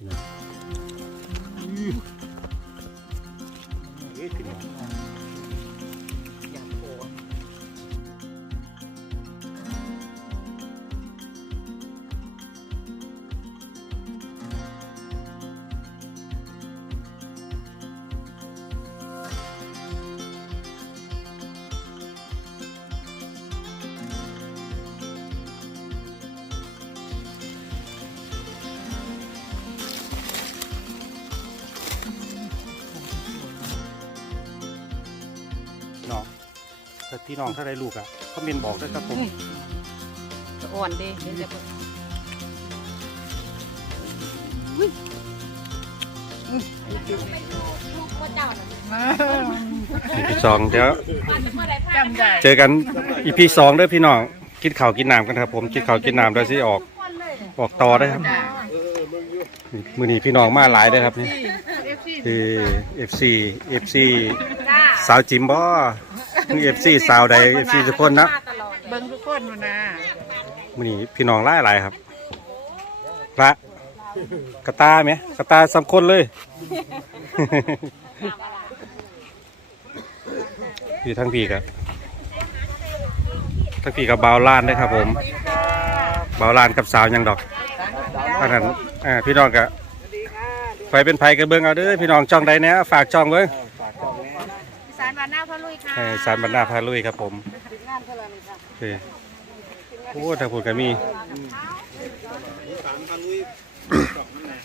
พี่น้อง พี่น้องถ้าได้ลูกอะคอมเมนต์บอกด้วยครับผมจะอ่อนเด้เดี๋ยวจะเบิ่งอีพีสองเดี๋ยวจำได้เจอกันอีพีสองเด้อพี่น้องกินข้าวกินน้ำกันครับผมกินข้าวกินน้ำแล้วสิออก ออกต่อได้ครับมือนี้พี่น้องมาหลายเด้อครับนี่คือเอฟซีเอฟซีสาวจิมบ่คือ เอฟซีสาวใดเอฟซีทุกคนนะเบิ่งทุกคนมานะมือนี้พี่น้องหลายหลายครับละกระตาไหมกระตาสำคนเลย อยู่ทั้งพี่กับทั้งพี่กับบาวลานด้วยครับ ผมบาวลานกับสาวยังดอกอันนั้นอ่าพี่น้องกับไฟเป็นไฟกันเบิ้งเอาเด้อพี่น้องจ้องใดเนี้ยฝากจ้องเบิ้ง สารวันหน้าพ่อลุยค่ะให้สารบรรณาพาลุยครับผมโอเคโอ้ถ้าพูดกันมี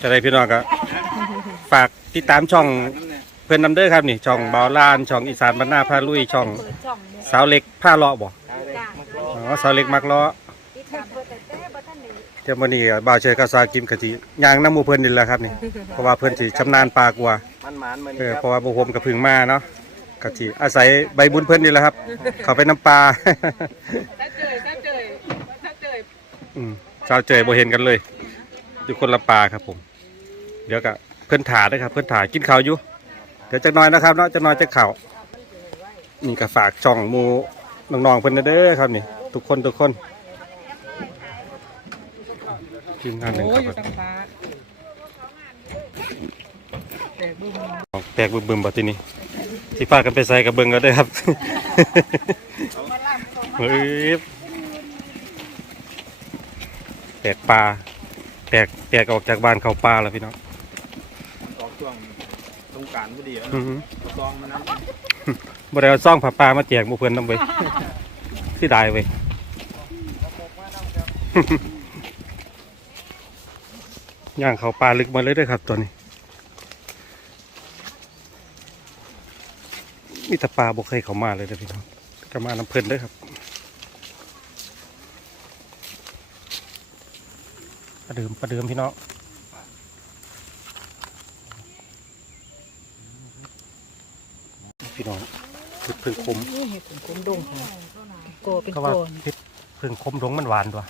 จะได้พี่น้องก็ฝากติดตามช่องเพื่อนนำเด้อครับนี่ช่องบาวลานช่องอีสานบรรณาพาลุยช่องสาวเล็กผ้าเลาะบ่อ๋อสาวเล็กมักเลาะเปิดแต่เต้บ่ท่านนี่เดี๋ยวมื้อนี้บ่าวเชยกับสาวกิมกะทิยางน้ำมูเพิ่อนนี่แหละครับนี่เพราะว่าเพิ่อนสิชำนาญปลากว่ามันหมานมันเออเพราะว่าบ่ผมก็เพึ่งมาเนาะ กะทิอาศัยใบบุญเพิ่นนี่แหละครับ เข้าไปน้ำปลา ถ้าเจยถ้าเจยถ้าเจยอืมสาวเจยบ่เห็นกันเลย อยู่คนละปลาครับผม เดี๋ยวก็เพิ่นถาด้วยครับ เพิ่นถากินข้าวอยู่ เดี๋ยวจักหน่อยนะครับเนาะจักหน่อยจะข้าวนี่ก็ฝากช่องหมู่น้องๆเพิ่นเด้อครับนี่ ทุกคนทุกคนทีมงานหนึ่งโอ้คยรับอยู่ทางฟ้าแต่บึ้มแตกบึมๆบ่ทีนี้ สิพากันไปใส่กับเบิ่งก็ได้ครับเฮ้ยแตกปลาแตกแตกออกจากบ้านเข้าป่าแล้วพี่น้องออกช่วงสงกรารพอดีอือหือซองมันนะบ่ได้เอาซ่องผ้าป่ามาแจกหมู่เพิ่นนำเว้ยสิได้เว้ยย่างเข้าป่าลึกมาเลยเด้อครับตัวนี้ มีแต่ปลาบ่เคยเข้ามาเลยเด้อพี่น้องก็มาน้ำเพิ่นเด้อครับปลาเดิมปลาเดิมพี่น้องพี่น้องเห็ดเพิ่งคมเห็ดเป็นคนดงค่ะโกเป็นก็โกว่านเห็ดเพิ่งคมดงมันหวานตัว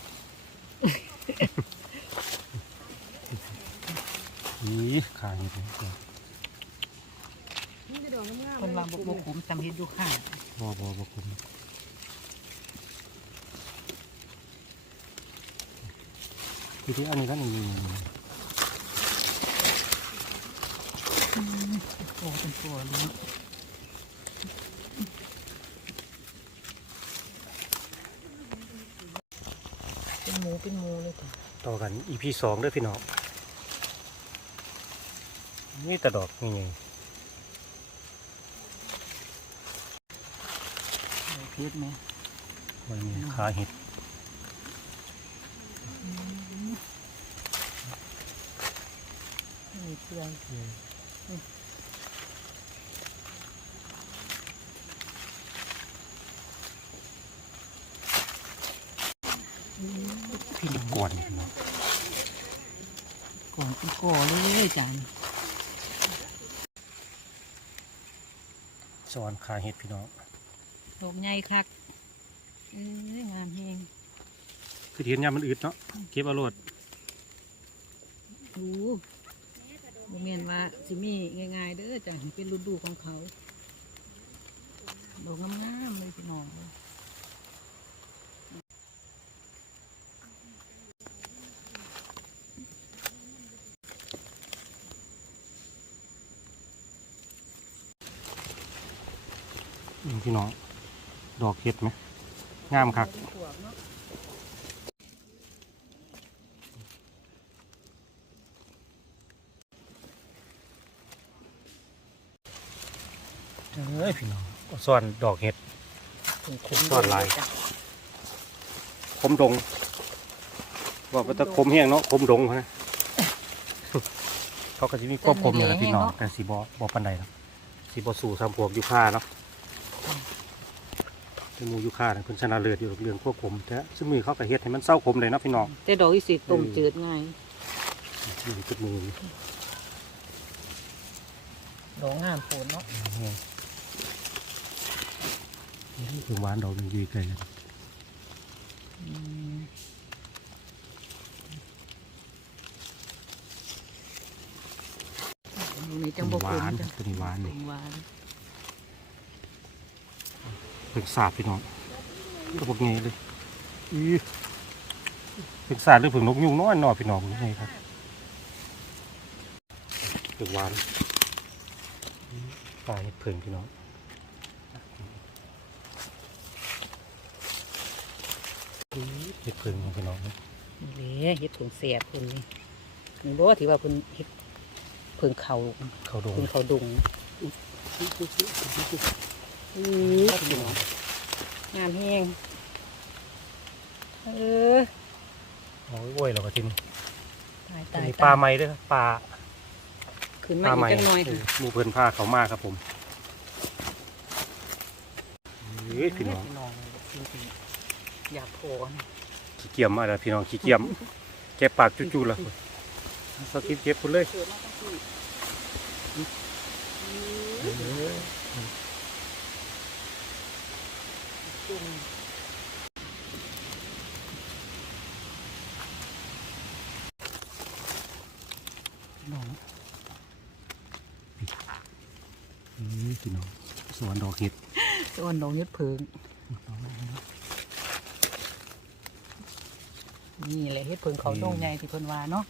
นี่ขาย อยู่นี่คนวางบกบกขุมจำเห็ดอยู่ข้างบ่บ่บ่คมทีที่อันนี้ก็นี่นี่นี่โกเป็นโกนเนาะเป็นหมูเป็นหมูเลยจ้ะต่อกันอีพีสองเด้วยพี่น้องนี่แต่ดอกนี่ไง เห็ดไหมมันมีขาเห็ดมีเปลือยพี่น้องกวนพี่น้องก่อนเป็นโกเลยจ้ะสอนขาเห็ดพี่น้อง ดอกใหญ่คักเอ้งามเฮงคือเห็นยามันอึดเนาะเก็บอารมณ์ดูโมเมนว่าสิมีง่ายๆเด้อจ้ะเป็นฤดูของเขาดอกงามๆเลยพี่น้องพี่น้อง ดอกเห็ดไหมงามครับเอ้ยพี่น้องซ่อนดอกเห็ดซ่อนลายคมดงว่าไปตะคมแห้งเนาะคมดงเขานะเขาก็จะมีควบคมเนี่ยแหละพี่น้องแต่สีบอบอปันใดเนาะสีบอสู่สามพวกยูค่าเนาะ เป็นหมูยูค่าเนี่ยเพิ่นชนะเลิศอยู่กับเรื่องควบคุมแต่ซึ่งมือเขาก็เฮ็ดให้มันเศร้าคมเลยเนาะพี่น้องแต่ดอกอีสิต้มจืดง่ายมือจุดมือดอกงามโผนเนาะนี่คือหวานดอกหนึ่งยีไกลกันอืมอันนี้จังบ่หขวามนจ้ะตัวนี้หวานนี่หวาน เป็นสาบพี่น้องกระบอกไงเลยอีเป็นสาบหรือผึ่งนกยุงน้อยหน่อยพี่น้องนี่ไงครับเป็นหวานปลาเห็ดผึ่งพี่น้องอีเห็ดผึ่งพี่น้องนี่แหละเฮ็ดผงเสียบเพิ่นนี่นี่บ่ว่าที่ว่าเพิ่นเฮ็ดเพิ่งเขาเขาโดนเพิ่งเขาดุงอื้อพี่น้อ งงามแฮงเออโอ้ยโว้ยเราก็ทิ้งตายตัวตายนี้ปลาไหม้เด้วยปลาขึ้นปมาลาอีไหม้กจังหน่อยเออหมูเพิ่นผ้าเขามากครับผมเฮ้ยพี่น้องน้องจริงๆอยากโผล่นะขี้เกียจมาแล้วพี่น้องขี้เกียจแกะปากจู่ๆแล้วสกิปเก็บพุ่นเลย เกิดมาตั้งที่ จุ่ม น้องนี่พี่น้องสวนดอกเห็ด ส่วนดอกยึดเพิงนี่แหละเฮ็ดเพิงเขาดงใหญ่ที่เพิ่นว่าเนาะ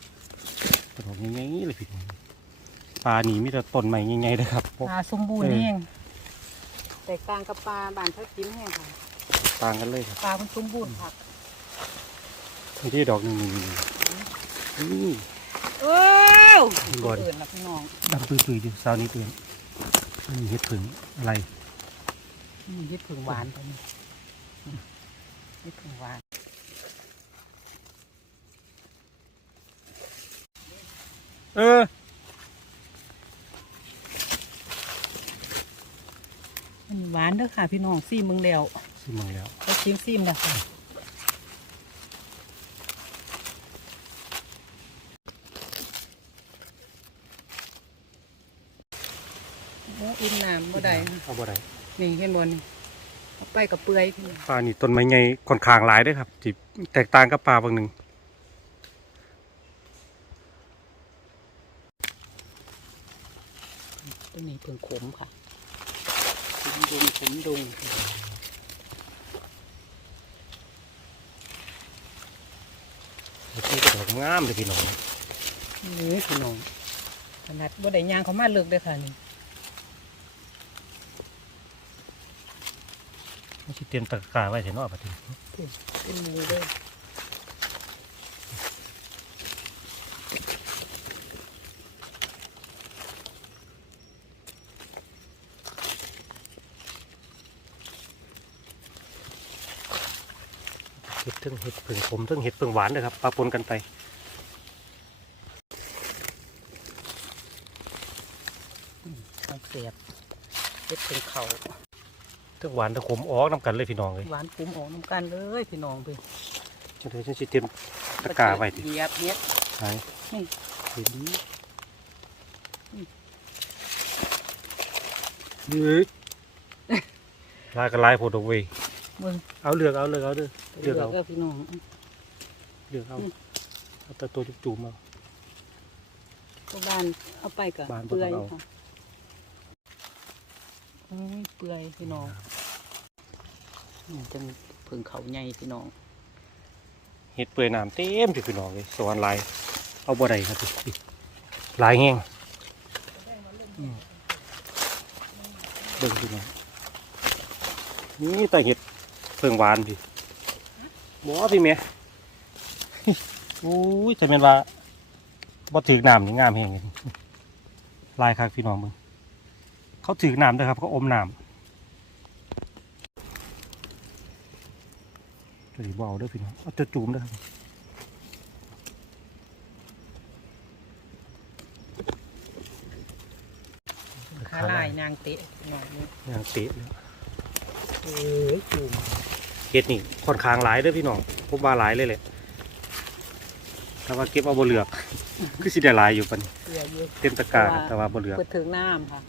ดอกใหญ่ๆเลยพี่น้องปลาหนีมีแต่ต้นใหม่ใหญ่ๆเลยครับปลาสมบูรณ์แห้งแตกต่างกับปลาบ้านทับทิมแห้งค่ะต่างกันเลยครับปลามันสมบูรณ์ค่ะนี่ที่ดอกหนึงนี่นี่โอ้วบ่อนเอื่นละพี่น้องดำปื้อๆอยู่เช้านี้เตือนนี่เห็ดผึ่งอะไร นี่เฮ็ดเพิงหวานตัวนี้เฮ็ดเพิงหวานเอออันนี้หวานเด้อค่ะพี่น้องซีมึงแล้วสิมึงแล้วก็ชิมซีมแล้วค่ะโอ้อิ่มน้ำบ่ได้ค่ะเอาบ่ได้ นี่เห็นบนนี่เอาไปกับเปื่อยพี่น้องปลานี่ต้นไม้ใหญ่ค่อนข้างหลายเด้วยครับที่แตกต่างกับปลาบางหนึ่งตัวนี้เพิ่งขมค่ะขมดุงขมดุงที่ก็ดอกงามเลยพี่น้องนี่พี่น้องขนาดบ่ได้ย่างเขามาเลิกเลยค่ะนี่ ไม่ใช่เตรียมตะกร้าไว้เห็นว่าปะทีเป็นหมูเลยเห็ดทั้งเห็ดผึ่งผมทั้งเห็ดผึ่งหวานเลยครับปลาปนกันไปเอาเสียบเฮ็ดเป็นเขา ทั้งหวานทั้งขมออกน้ำกันเลยพี่น้องเลยหวานคุ้มออกน้ำกันเลยพี่น้องไปฉันเลยฉันสิเตรียมตะกร้าไว้ทีเหยียบเฮ็ดไหนนี่เห็นเฮ้ยลายก็ลายโพดอกเวยมึงเอาเลือกเอาเลือกเอาเด้อเลือกเอาก็พี่น้องเลือกเอาอืมเอาแต่ตัวจุ่มๆเอาก็บ้านเอาไปกับบ้านบ่เปื่อยต้องเอาค่ะอุ้ย เปื่อยพี่น้องนี่จะมีเพิ่งเขาใหญ่พี่น้องเห็ดเปื่อยน้ำเต็มที่พี่น้องเลยสวรรค์ลายเอาบ่ได้ครับพี่ลายแห้งเบิ่งพี่น้องนี่แต่เห็ดเพิ่งหวานพี่หมอพี่เมียอุ้ยแต่เป็นว่าบ่ถือน้ำนี่งามแห้งเลยลายคักพี่น้องมึง เขาถือน้ำด้วยครับเขาอมน้ำตัวนี้บ่เอาเด้วยพี่น้องเอาจะจุ่มเด้วยครับขาลายนางเตะหน่อยนี้ยางเตะเลยเอ้ยจุ่มเห็ดนี่ค่อนข้างหลายเด้อพี่น้องผมว่าหลายเลยแหละแต่ว่าเก็บเอาบ่เหลือก คือสิได้หลายอยู่ปะนี่เสียเยอะเต็มตะกร้าครับแต่ว่าบ่เหลือกเปิดถึงน้ำค่ะ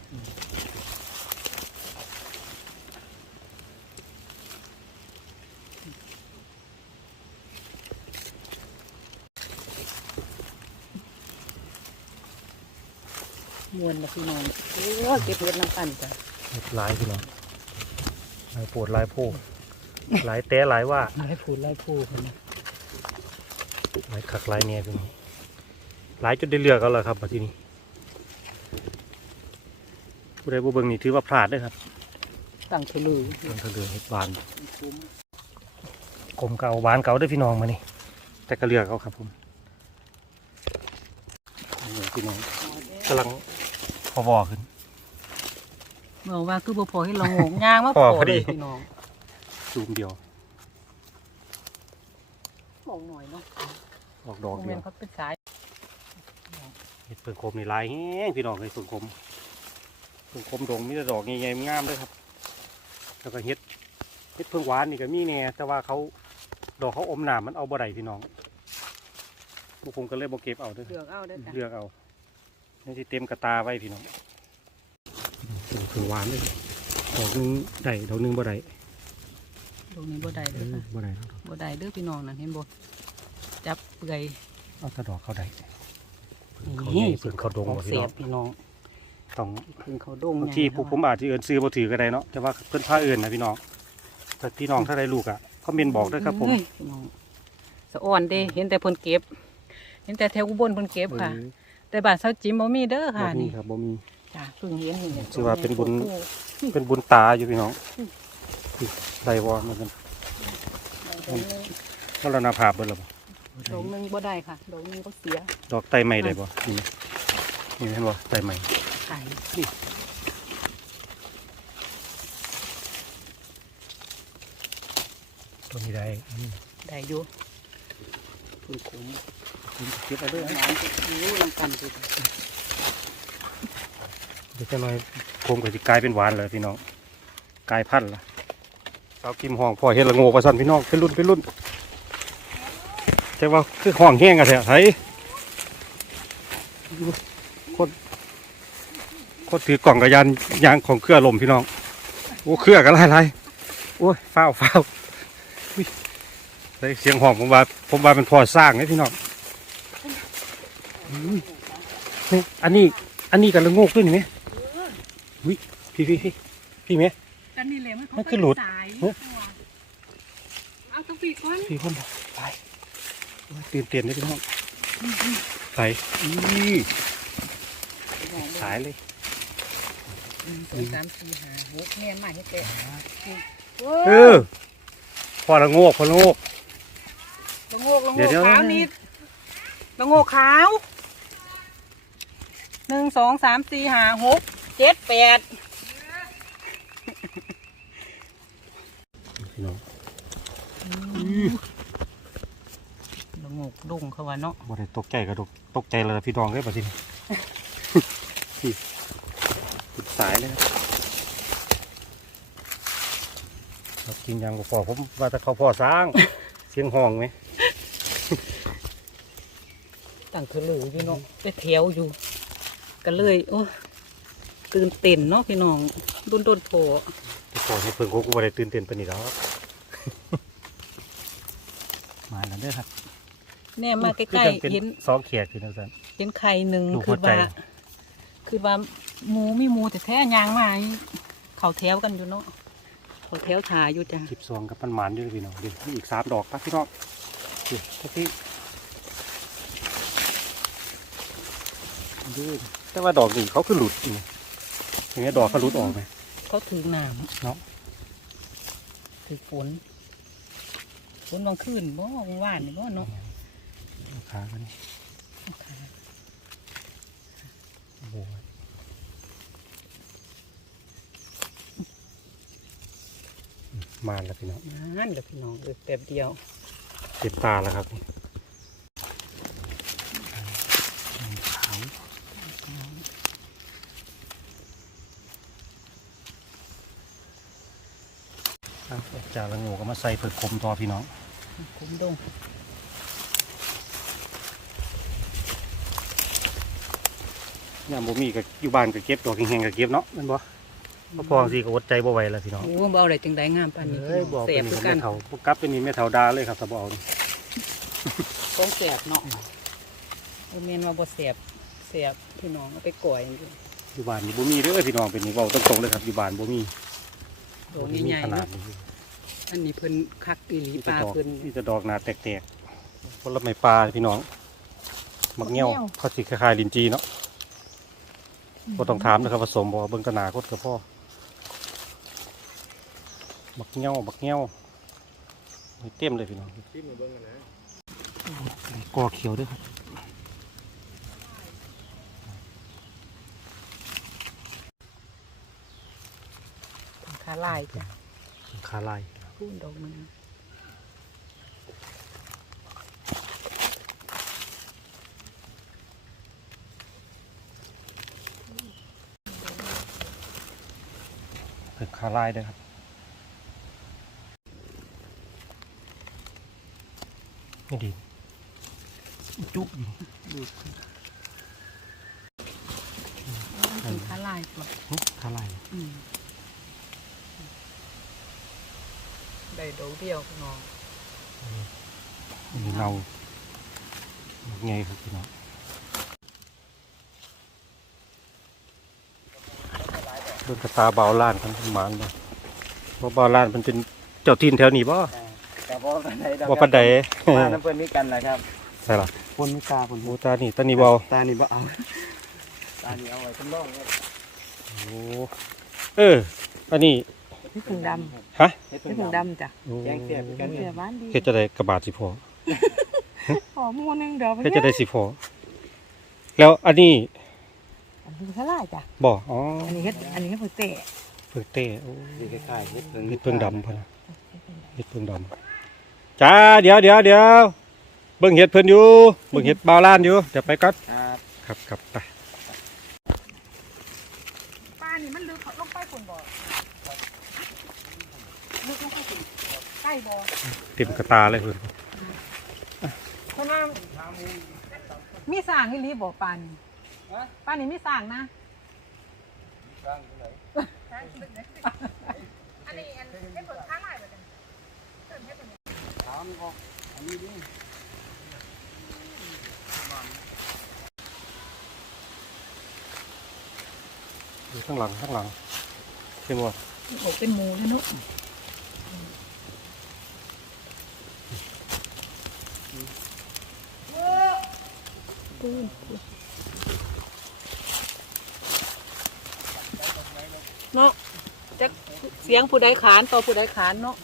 มวนนะพี่น้องโอ้ยเก็บเห็ดน้ำกันจ้ะเห็ดหลายพี่น้องหลายโปวดหลายโพหลายแต้หลายว่าไล่พูดไล่พูดคนนี้หลายคักหลายเนี่ยพี่น้องหลายจนได้เลือกเอาเลยครับมาที่นี่ผู้ใดบ่เบิ่งนี่ถือว่าพลาดเด้อครับตั้งทะลือเรื่องทะเลเห็ดหวานกลมเก่าหวานเก่าเด้อพี่น้องมานี่แต่ก็เลือกเอาครับผมนี่พี่น้องกำลัง พอวอขึ้นเมื่อว่าคือบ่พอให้เรางงย่างมาพอพอพอดี เลยพี่น้องซูมเดียวมองหน่อยเนาะออกดอกโมเดีเมยนวต์เขาเป็นสายเห็ดเพิ่งคมนี่ลายแห้งพี่น้องเลยเพิ่งคมเพิ่งคมดงมีแต่ดอกใหญ่ๆงามเลยครับ แล้วก็เห็ดเห็ดเพิ่งหวานนี่ก็มีแน่แต่ว่าเขาดอกเขาอมหนามมันเอาบ่ได้พี่น้องบุคงก็เลยบ่เก็บเอาเด้อเลือกเอาได้อจ้ะเลือกเอา นี่ที่เต็มกระตาไว้พี่น้องเป็นเพิ่งหวานเลยดอกหนึงได้ดอกหนึงบ่ได้ตรงนี้บ่ได้เอเด้ออค่ะบ่ได้แล้วบ่ได้เด้อพี่น้องนั่นเห็นบ่จับเปื่อยเอาแต่ดอกเขาได้เขานี่ใหญ่เพิ่งเขาดงของบ่พี่เสีน้ยองบพี่น้องต้องเพิ่งเขาดงบางทีผู้ผมอาจจะเอินซื้อบ่ถือก็ได้เนาะแต่ว่าเพิ่นพาเอินนะพี่น้องแต่พี่น้องถ้าได้ลูกอะคอมเมนต์บอกด้วยครับผมเอ้ยพี่น้องสะอ่อนเด้เห็นแต่เพิ่นเก็บ เห็นแต่แถวอุบลเพิ่นเก็บค่ะ แต่บ้านเซาจิมบ่มีเด้อบ่ค่ะมีนี่ครับบ่มี จ้ะเพิ่งเห็นนี่ถือว่าเป็นบุญ เป็นบุญตาอยู่พี่น้องได้บ่มันเป็นมรณภาพเบิดแล้วบ่ดอกหนึงบ่ได้ค่ะดอกหนึงก็เสียดอกไตใหม่ได้บ่นี่นี่เห็นบ่ไตใหม่ขายตัวนี้ได้อืมได้อยู่ เพิ่นขมผม เก็บเอาเด้อหวานจะรู้ลำกันอยู่เดี๋ยวจะน้อยคมก็สิกลายเป็นหวานเลยพี่น้องกลายพันธุ์ละสาวกิมห้องพ่อเฮ็ดละโงกว่าซั่นพี่น้องเป็นรุ่นเป็นรุ่นแต่ว่าคือห้องแห้งอะแท้ไทยคนคนถือกล่องกระยานยางของเครือลมพี่น้องโอ้เครือกันหลายๆโอ้ยฟ้าวฟ้าวได้เสียงห้องผมว่าผมว่าเป็นพ่อสร้างนะพี่น้อง นี่อันนี้ อันนี้กันละโงกด้วยนี่ไหมวิพี่พี่พี่พี่ไหม กันนี่แหละมันมันคือหลุด สายเฮ้ยเอาตัวปีกก่อนพี่คนบอกไปโอ้ยตื่นเต้นเลยพี่น้องไปอีสายเลยหนึ่งสองสามสี่ห้าหกแม่นมาให้แกะเออพอละโงกพอละโงก ละโงกละโงเดี๋ยวกเดี๋ยว ขาวนิดละโงกขาว หนึ่งสองสามสี่ห้าหกเจ็ดแปดพี่น้องละโงกดงเขาว่าเนาะบ่ได้ตกใจกระดกตกใจเลยพี่น้องเลยป่ะทีนี้พี่ติดสายเลยครับครับกินยางก็พอผมว่าแต่เขาพอสร้าง เสียงห้องไหมตั้งคือหลูอยู่เนาะไปแถวอยู่ ก็เลย โอ้ตื่นเต้นเนาะพี่น้องดุนโดนโถแต่ก่อนให้เพิ่งโคกูบ่ได้ตื่นเต้นปานนี้แล้วมาแล้วเด้อครับแน่มาใกคือล้จังป็ๆเห็นสองแขกคือจังซั่นเห็นไข่หนึ่งดูคือหัวใจว่าคือว่าหมูมีหมูแต่แท้ยางมาเขาแถวกันอยู่เนาะเขาแถวถ่ายอยู่จ้ะสิบสองกับปันหมานอยู่เลยพี่น้องเดี๋ยวมีอีกสามดอกปะพี่น้องนี่ทักที่ดู แต่ว่าดอกนี่เขาคือหลุดนี่อย่างเงี้ยดอกเขาหลุดออกไหมเขาถือหนามเนาะถือฝนฝนบางคืนบ่บางว่านนี่บ่เนาะขากันโอ้ยมาแล้วพี่น้องนั่นแหละพี่น้องเออแป๊บเดียวเต็มตาแล้วครับนี่ขาวอะ จานละงูก็มาใส่เผือกขมต่อพี่น้องคุ้มดงยามบ่มีก็อยู่บ้านก็เก็บดอกแห้งๆก็เก็บเนาะแม่นบ่บ่พอสิก็อดใจบ่ไหวแล้วพี่น้องโอ้บ่เอาอะไรจังไดงามปานนี้เอ้ยบอกแสเป็นบนี่คือแม่กันเฒ่าบ่กลับเป็นนี่แม่เฒ่าดาเลยครับถ้าบ่เอานี่ของแสบเนาะเออแม่นว่าบ่แสบแสบพี่น้องเอาไปก่อยอยู่อยู่บ้านนี่บ่มีเด้อพี่น้องเป็นนี่เว้าตรงๆเลยครับอยู่บ้านบ่มีดอกบ่มีใหญ่ขๆนาเนาะดนี้ อันนี้เพิ่นคักอีหลีมีปแต่ลาดอกเพิ่นมีแต่ดอกหนาแตกๆผลไม้ปลาพี่น้องมักเงี้ยวเขาสิคล้ายๆลิ้นจีเนาะบ่ต้องถามนะครับผสมบ่เบิ่งแตหนาคดกับพ่อมักเงี้ยวมักเงี้ยวนี่เต็มเลยพี่น้องซิมมาเบิ่งกันนะกอเขียวด้วยครับขาลายจ้ะคาลาย พูนดอกมันเป็นคาลายด้วยครับไม่ดีจุ๊บอยู่เป็นขาลายจ้ะหึคาลายอืม ได้ดอกเดียวพี่น้องมีเงาไงครับพี่น้องเบิ่งกระตาเบาล้านกันประมาณบ่เพราะเบาล้านมันเป็นเจ้าทินแถวนี้บ่แต่บ่ปานใดดอกบ่ปันใดมาน้ำเพิ่นมีกันแหละครับใช่ล่ะคนมีตาคนโอ้ตานี่ตานี่เบาตานี่บ่เอาตานี่เอาไว้ทำรองครับโอ้เอออันนี้ พี่ผึ่งดฮะเฮ็ดำเพิ่พี่นผึ่งดำดำจ้ะโอ้แกงเสียบกันเสียบ้านดีเฮ็ดจะได้กระบาดสิพอขอหมูหนึงเดี๋ยวไปเฮ็ดจะได้สิพอแล้วอันนี้อันนี้เท่าไหร่จ้ะบ่อ๋ออันนี้เฮ็ดอันนี้เฮ็ดผึ่งเตะเพิ่งเต้โอ้นี่คล้ายๆเฮ็ดเพิ่งเฮ็ดเพิ่งดำพุ่นน่ะเฮ็ดเพิ่งดำจ้าเดี๋ยวเดี๋ยวเดี๋ยวเบิ่งเฮ็ดเพิ่นอยู่เบิ่งเฮ็ดเบาล้านอยู่เดี๋ยวไปก่อนครับครับครับไปปลานี่มันลึกลงไปคนบ่ลึกลงไปคนใกล้ บ่เต็มกระตาเลยเพิ่นเพราะว่ามีสร้างอีหลีบ่ปลานี่ปลานี่มีสร้างนะอันนี้อันเฮ็ดผึ่งข้างหลายบ่จ้ะอยู่ข้างหลังข้างหลังเห็นบ่โอ้เป็นหมูเลยเนาะ ปูนเนาะจักเสียงผู้ใดขานต่อผู้ใดขานเนาะ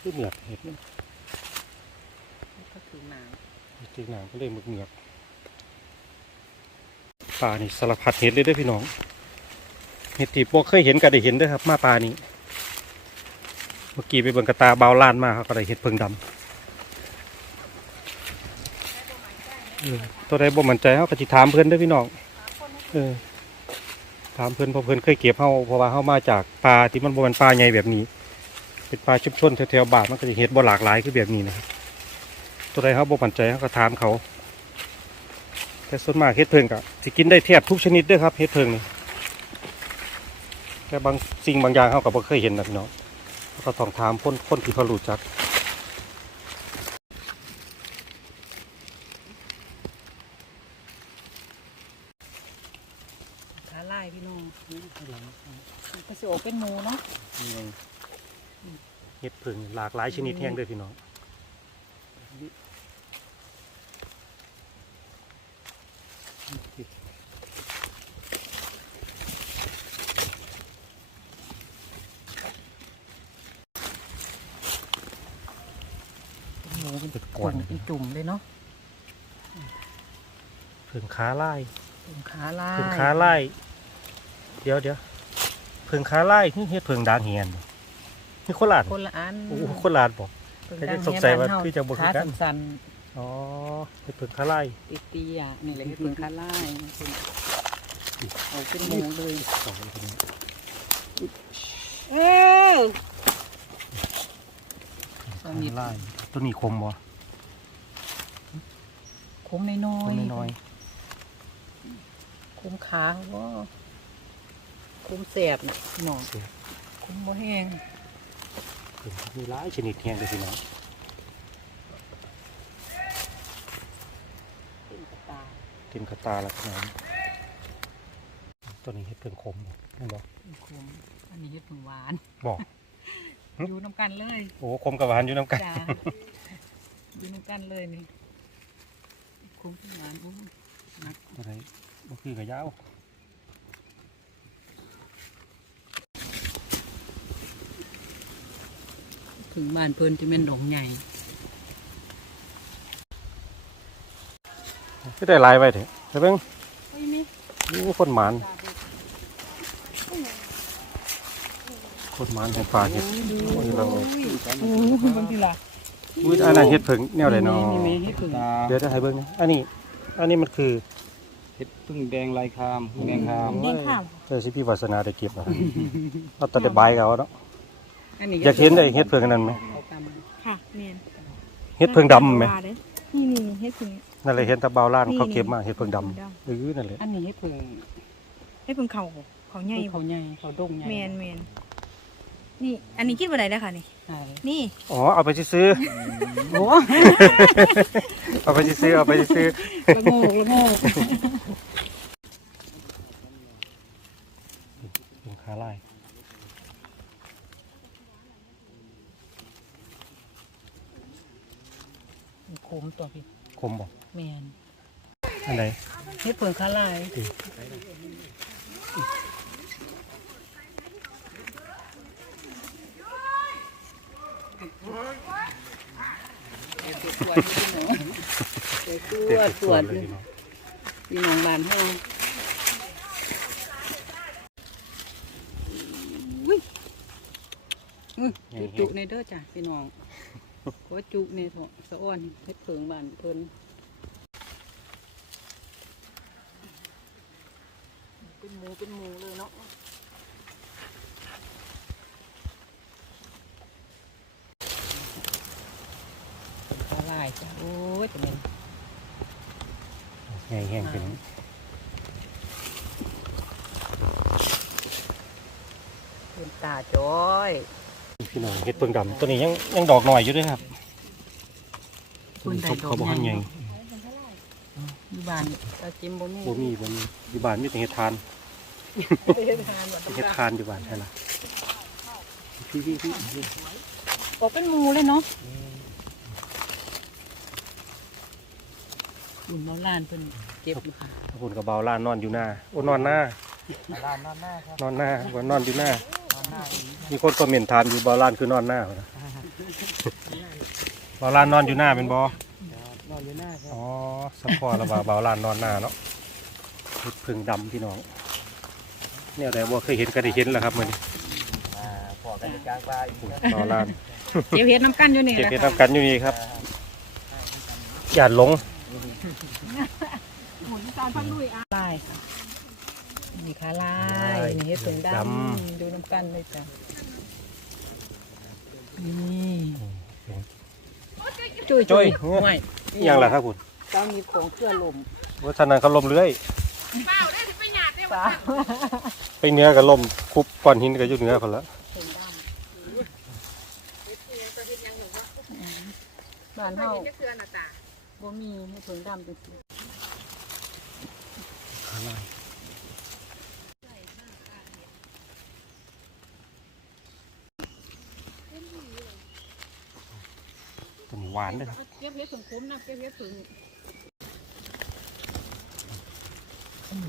คือเหมือกเห็ดมันก็คือหนาวจริงหนังก็เลยหมึกเหมือกปลานี่สารพัดเห็ดเลยเด้อพี่น้องเห็ดที่พวกเคยเห็นก็ได้เห็นด้อครับ มาปลานี้เมื่อกี้ไปเบิ่งกระตาเบาล้านมาเขาก็ได้เห็ดเพิงดำตัวใดบ่มั่นใจเขาก็สิถามเพิ่อนด้อพี่น้องเออถามเพิ่อนเพราะเพิ่อนเคยเก็บเฮาเพราะว่าเฮามาจากปลาที่มันบ่แม่นปลาใหญ่แบบนี้ เป็นปลาชุมชนแถวๆบานมันก็จะเห็ดบ่หลากหลายคือแบบนี้นะครับตัวใดเขาบ่มั่นใจเขาก็ถามเขา แต่ส่วนมากเห็ดเพิงก็สิกินได้แทบทุกชนิดด้วยครับเห็ดเพิงนี่ แต่บางสิ่งบางอย่างเขาก็บ่เคยเห็นนะพี่น้องก็ต้องถามคนคนที่เขารู้จักขาลายพี่น้องก็สิโอเป็นมูเนาะเห็ดผึ่งหลากหลายชนิดแห้งด้วยพี่น้องติด เป็นจุ่มเลยเนาะเพิ่งขาไล่ผึ่งขาลายเพิ่งขาไล่เดี๋ยวเดี๋ยวเพิ่งขาไล่นี่เฮ็ดเพิ่งด่างเฮียนบ่นี่โคราชคนละอันโอ้โหโคราชบอกเพิ่งแต่ดัยังงสงสัยว่าเฮีคือจะบ่คือขากันสั้นอ๋อเฮ็ดเพิ่งขาไล่ๆเตี้ยๆนี่แหละเพิ่งขาลายเอาเป็นหมูเลยสองคนนี้เออตอนนี้ขาไล่ ตัวนี้คมบ่คุ้มน้อคยมน้อยคุ้มขาว่าคุ้มแสบน่ะหมอๆเสียคุ้มบ่แห้งเพิ่งมีหลายชนิดแฮงเลยพี่น้องเป็นกระตาเต็มกระตาแล้วพี่น้องตัวนี้เฮ็ดเพิ่งคมบ่แม่นบ่คุ้มอันนี้เฮ็ดผึ่งหวานบอก อยู่น้ำกันเลยโอ้คมกับหวานอยู่นํกันจ้าอยู่น้ำกันเลยนี่คุ้มผึ่งหวานอู้นักตัวไหนบ่คือกับยาวถึงบ้านเพิ่นจะเป็นดงใหญ่ก็ได้หลายไว้เถอะไปเบิ่งไม่มีโอ้คนหมานคน หมานของป่าเฮ็ดโอ้ยเราโอ้บางทีละอุ้ยอันนั้นเฮ็ดเพิ่งแนวใดเนาะมีมีเฮ็ดผึ่งตาเดี๋ยวจะให้เบิ่งนี่อันนี้ อันนี้มันคือเห็ดพึ่งแดงลายคามพึ่งแดงคามเด้งข้าวเออสิพี่วาสนาได้เก็บเอาเอาแต่ได้บายกับเขาเนาะอันนี้อยากเห็นได้เฮ็ดเพิ่งอันนั้นไหมเอาตามค่ะแม่นเฮ็ดเพิ่งดำไหมว่าเด้อนี่นี่เฮ็ดเพิ่งนั่นแหละเห็นแตะเบาล้านเขาเก็บมาเฮ็ดเพิ่งดำเออนั่นแหละอันนี้เฮ็ดผึ่งเฮ็ดเพิ่งเขาเขาใหญ่เขาใหญ่เขาดงใหญ่แม่นแม่น นี่อันนี้คิดว่าได้แล้วค่ะนี่ใช่นี่อ๋อเอาไปซื้อโอ้ๆเอาไปซื้อๆเอาไปซื้อละโงกละโงกๆเป็นขาลายโคมตัวพี่คมบ่แม่นอันใดเฮ็ดผึ่งขาลาย ตรวจตรวจเลยพี่น้องพี่น้องบ้านเฮาอุ้ยอื้อจุจุในเด้อจ้ะพี่น้องขอจุในเถอะสะอ้อนเฮ็ดเพิงบ้านเพิ่นเป็นหมูเป็นหมูเลยเนาะปลาลายจ้ะโอ้ยจะเป็น แห้งๆเป็นเป็นตาจ้อยพี่น้องเฮ็ดเพิ่งดำตัวนี้ยังยังดอกหน่อยอยู่เด้วยครับเขาเขาบอกให้ไงอยู่บ้านตาจิ้มบ่มีบ่มีบ่มีอยู่บ้านมีแต่เฮ็ดทานเฮ็ดทานบ่เฮ็ดทานอยู่บ้านใช่ล่ะพี่พี่พี่พี่ออกเป็นหมูเลยเนาะ อุ่นเมาล้านเพิ่นเก็บอยู่ค่ะถ้าคุณกับเบาล้านนอนอยู่หน้าโอ้นอนหน้าลานนั่นหน้าครับนอนหน้าว่านอนอยู่หน้าหน้ามีคนคอมเมนต์ถามอยู่เบาล้านคือนอนหน้าพุ่นนะเบาล้านนอนอยู่หน้าเป็นบ่นอนอยู่หน้าครับอ๋อสปอร์ตแล้วว่าเบาล้านนอนหน้าเนาะเฮ็ดพึ่งดำพี่น้องแนวใดบ่เคยเห็นก็ได้เห็นแล้วครับมื้อนี้อ่าพอกันในกลางปลาอีกครับเบาล้านเก็บเฮ็ดน้ำกันอยู่นี่เก็บแหละเฮ็ดค่ะนำกันอยู่นี่ครับอย่าหลง หมุนจานพันลุยอะลายค่ะนี่ขาลายนี่เฮ็ดเป็นดำดูน้ำกันเลยจ้ะนี่จุยจ้อยไม่ย่างล่ะครับคุณตอนมีของเครื่องลมว่าฉะนั้นเขาลมเรื่อยสาวไปเนื้อกับลมคุบก้อนหินก็อยู่เนื้อคนละบ้านเฮา บ่มีให้เพิ่งดำจังซี่ต้นหวานเลยครับเก็บเฮ็ดถึงคุ้มนะเก็บเฮ็ดถึง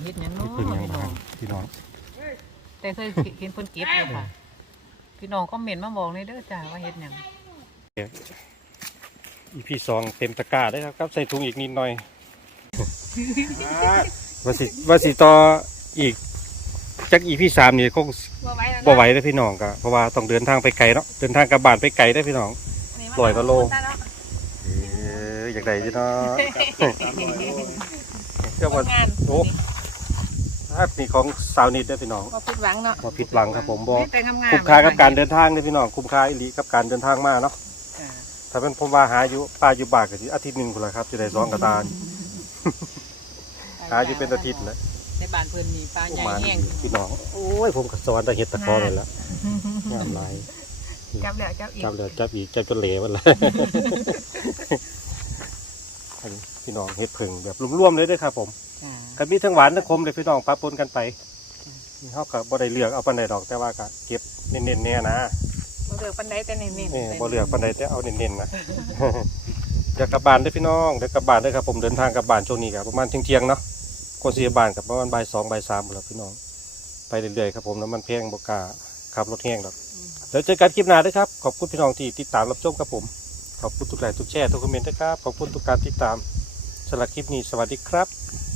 เฮ็ดหยังที่เนาะพึ่งยังพี่บาน้องนพี่น้อง แต่เคยเห็นเพิ่นเก็บอยู่ค่ะ พี่น้องคอมเมนต์มาบอกเลยเด้อจ้าว่าเฮ็ดหยัง อีพีสองเต็มตะกร้าได้ครับครับ ใส่ถุงอีกนิดหน่อยว่าสิว่าสิต่ออีกจากอีพีสามนี่คงบ่ไหวแล้วนะบ่ไหวได้อพี่น้องก็เพราะว่าต้องเดินทางไปไกลเนาะเดินทางกลับบ้านไปไกลได้อพี่น้องลอยกว่าโลเอออยากได้พี่น้องเชื่อว่าทำงานโอ้ภาพนี่ของสาวนิดได้อพี่น้องบ่ผิดหวังเนาะบ่ผิดหวังครับผมบ่แต่งามๆคุ้มค่ากับการเดินทางเลยพี่น้องคุ้มค่าอีหลีกับการเดินทางมาเนาะจ้ะ ถ้าเป็นผมว่าหาอยู่ป้าอยู่บ้านก็สิอาทิตย์หนึงพุ่นละครับจะได้สองกระตาหาอยู่เป็นอาทิตย์แล้วในบ้านเพิ่นมีปลาประใหญ่มาณแห้งพี่น้อง โอ้ยผมก็สอนแต่เฮ็ดตะกอเลยละงามหลายจับแล้วจับอีกจับแล้วจับอีกจับจนเหลวหมดเลยอันนี้พี่น้องเฮ็ดผึ่งแบบรวมๆเลยเด้อครับผม จ้ะก็มีทั้งหวานทั้งขมเลยพี่น้องปะปนกันไปนี่เฮาก็บ่ได้เลือกเอาปานใดดอกแต่ว่าก็เก็บเน้นๆแน่นะบ่เลือกปานใดแต่เน้นนี่บ่เลือกปานใดแต่เอาเน้นๆนะเดี๋ยวกลับบ้านเด้อพี่น้องเดี๋ยวกลับบ้านเด้อครับผมเดินทางกลับบ้านช่วงนี้ก็ประมาณเที่ยงๆเนาะคนสิกลับบ้านกับประมาณบ่าย2บ่าย3พุ่นล่ะพี่น้องไปเรื่อยๆครับผมน้ำมันแพงบ่กล้าขับรถแห้งดอกเดี๋ยวเจอกันคลิปหน้าเด้อครับขอบคุณพี่น้องที่ติดตามรับชมครับผมขอบคุณทุกไลค์ทุกแชร์ทุกคอมเมนต์นะครับขอบคุณทุกการติดตามสำหรับคลิปนี้สวัสดีครับๆ